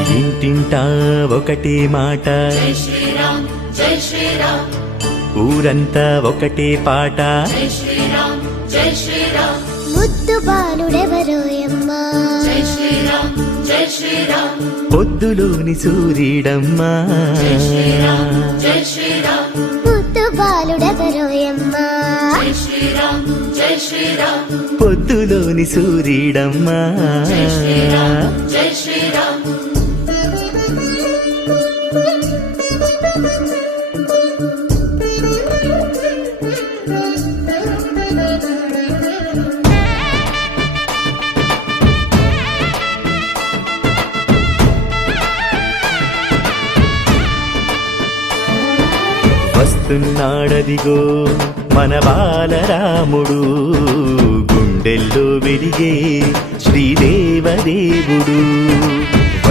ఇంటింటా ఒకటే మాట, జై శ్రీరామ్ జై శ్రీరామ్, ఊరంతా ఒకటే పాట, జై శ్రీరామ్ జై శ్రీరామ్, ముద్దు బాలుడెవరోయమ్మా, జై శ్రీరామ్ జై శ్రీరామ్, పొద్దులోని సూర్యుడమ్మా, జై శ్రీరామ్ జై శ్రీరామ్, ముద్దు బాలుడెవరోయమ్మా, జై శ్రీరామ్ జై శ్రీరామ్, పొద్దులోని సూర్యుడమ్మా. జై శ్రీరామ్ జై శ్రీరామ్. వస్తున్నాడదిగో మన బాలరాముడు, గుండెల్లో వెలిగే శ్రీదేవదేవుడు.